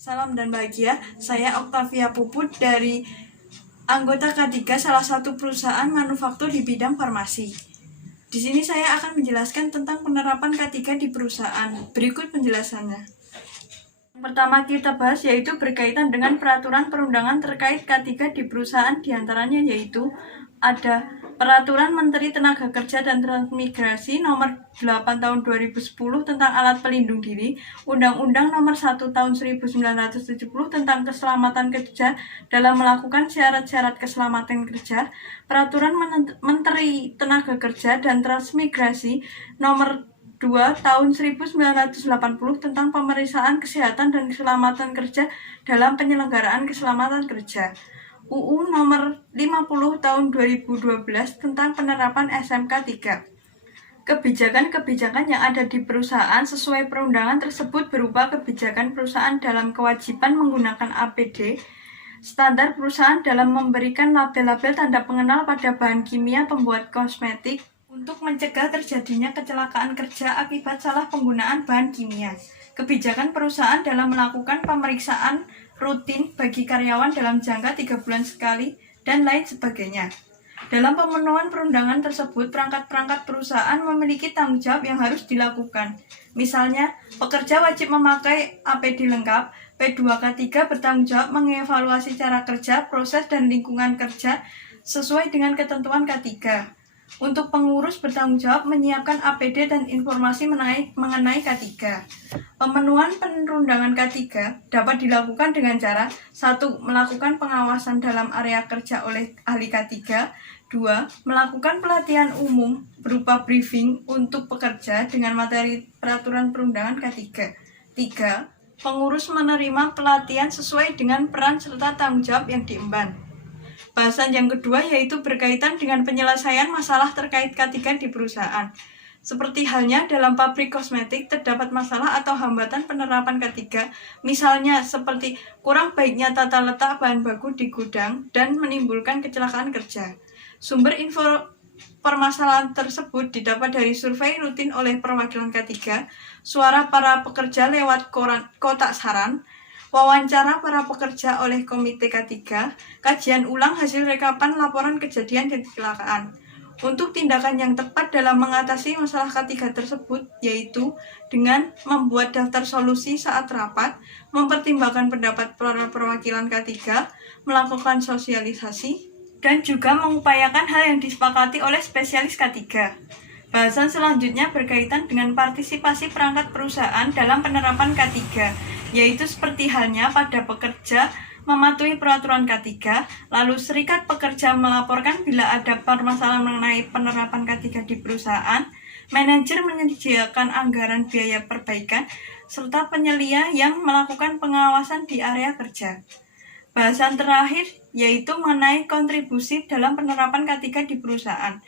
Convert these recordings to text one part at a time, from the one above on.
Salam dan bahagia, saya Oktavia Puput dari anggota K3 salah satu perusahaan manufaktur di bidang farmasi. Di sini saya akan menjelaskan tentang penerapan K3 di perusahaan. Berikut penjelasannya. Yang pertama kita bahas yaitu berkaitan dengan peraturan perundangan terkait K3 di perusahaan, diantaranya yaitu ada Peraturan Menteri Tenaga Kerja dan Transmigrasi Nomor 8 Tahun 2010 tentang Alat Pelindung Diri, Undang-Undang Nomor 1 Tahun 1970 tentang Keselamatan Kerja dalam melakukan syarat-syarat keselamatan kerja, Peraturan Menteri Tenaga Kerja dan Transmigrasi Nomor 2 Tahun 1980 tentang Pemeriksaan Kesehatan dan Keselamatan Kerja dalam Penyelenggaraan Keselamatan Kerja. UU Nomor 50 Tahun 2012 tentang penerapan SMK 3. Kebijakan-kebijakan yang ada di perusahaan sesuai perundangan tersebut berupa kebijakan perusahaan dalam kewajiban menggunakan APD, standar perusahaan dalam memberikan label-label tanda pengenal pada bahan kimia pembuat kosmetik untuk mencegah terjadinya kecelakaan kerja akibat salah penggunaan bahan kimia, kebijakan perusahaan dalam melakukan pemeriksaan rutin bagi karyawan dalam jangka 3 bulan sekali, dan lain sebagainya. Dalam pemenuhan perundangan tersebut, perangkat-perangkat perusahaan memiliki tanggung jawab yang harus dilakukan. Misalnya, pekerja wajib memakai APD lengkap, P2K3 bertanggung jawab mengevaluasi cara kerja, proses, dan lingkungan kerja sesuai dengan ketentuan K3. Untuk pengurus bertanggung jawab menyiapkan APD dan informasi mengenai K3. Pemenuhan perundangan K3 dapat dilakukan dengan cara 1. Melakukan pengawasan dalam area kerja oleh ahli K3. 2. Melakukan pelatihan umum berupa briefing untuk pekerja dengan materi peraturan perundangan K3. 3. Pengurus menerima pelatihan sesuai dengan peran serta tanggung jawab yang diemban. Bahasan yang kedua yaitu berkaitan dengan penyelesaian masalah terkait K3 di perusahaan. Seperti halnya dalam pabrik kosmetik terdapat masalah atau hambatan penerapan K3, misalnya seperti kurang baiknya tata letak bahan baku di gudang dan menimbulkan kecelakaan kerja. Sumber info permasalahan tersebut didapat dari survei rutin oleh perwakilan K3, suara para pekerja lewat kotak saran, wawancara para pekerja oleh komite K3, kajian ulang hasil rekapan laporan kejadian dan kecelakaan. Untuk tindakan yang tepat dalam mengatasi masalah K3 tersebut, yaitu dengan membuat daftar solusi saat rapat, mempertimbangkan pendapat para perwakilan K3, melakukan sosialisasi, dan juga mengupayakan hal yang disepakati oleh spesialis K3. Bahasan selanjutnya berkaitan dengan partisipasi perangkat perusahaan dalam penerapan K3, yaitu seperti halnya pada pekerja mematuhi peraturan K3, lalu serikat pekerja melaporkan bila ada permasalahan mengenai penerapan K3 di perusahaan, manajer menyediakan anggaran biaya perbaikan, serta penyelia yang melakukan pengawasan di area kerja. Bahasan terakhir yaitu mengenai kontribusi dalam penerapan K3 di perusahaan,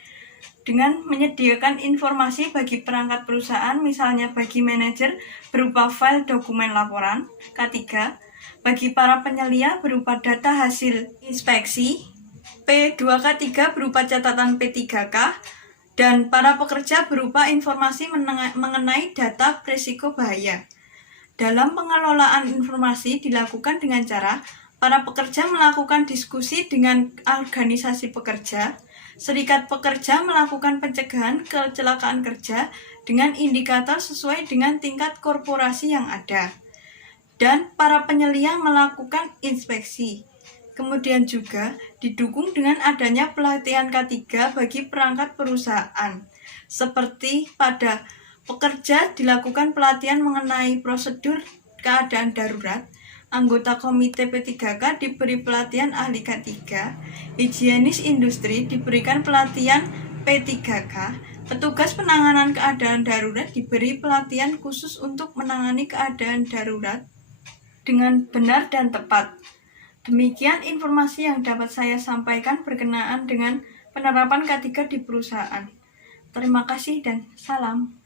dengan menyediakan informasi bagi perangkat perusahaan, misalnya bagi manajer berupa file dokumen laporan K3, bagi para penyelia berupa data hasil inspeksi, P2K3 berupa catatan P3K, dan para pekerja berupa informasi mengenai data risiko bahaya. Dalam pengelolaan informasi dilakukan dengan cara para pekerja melakukan diskusi dengan organisasi pekerja, serikat pekerja melakukan pencegahan kecelakaan kerja dengan indikator sesuai dengan tingkat korporasi yang ada, dan para penyelia melakukan inspeksi. Kemudian juga didukung dengan adanya pelatihan K3 bagi perangkat perusahaan. Seperti pada pekerja dilakukan pelatihan mengenai prosedur keadaan darurat, anggota komite P3K diberi pelatihan ahli K3, higienis industri diberikan pelatihan P3K, petugas penanganan keadaan darurat diberi pelatihan khusus untuk menangani keadaan darurat dengan benar dan tepat. Demikian informasi yang dapat saya sampaikan berkenaan dengan penerapan K3 di perusahaan. Terima kasih dan salam.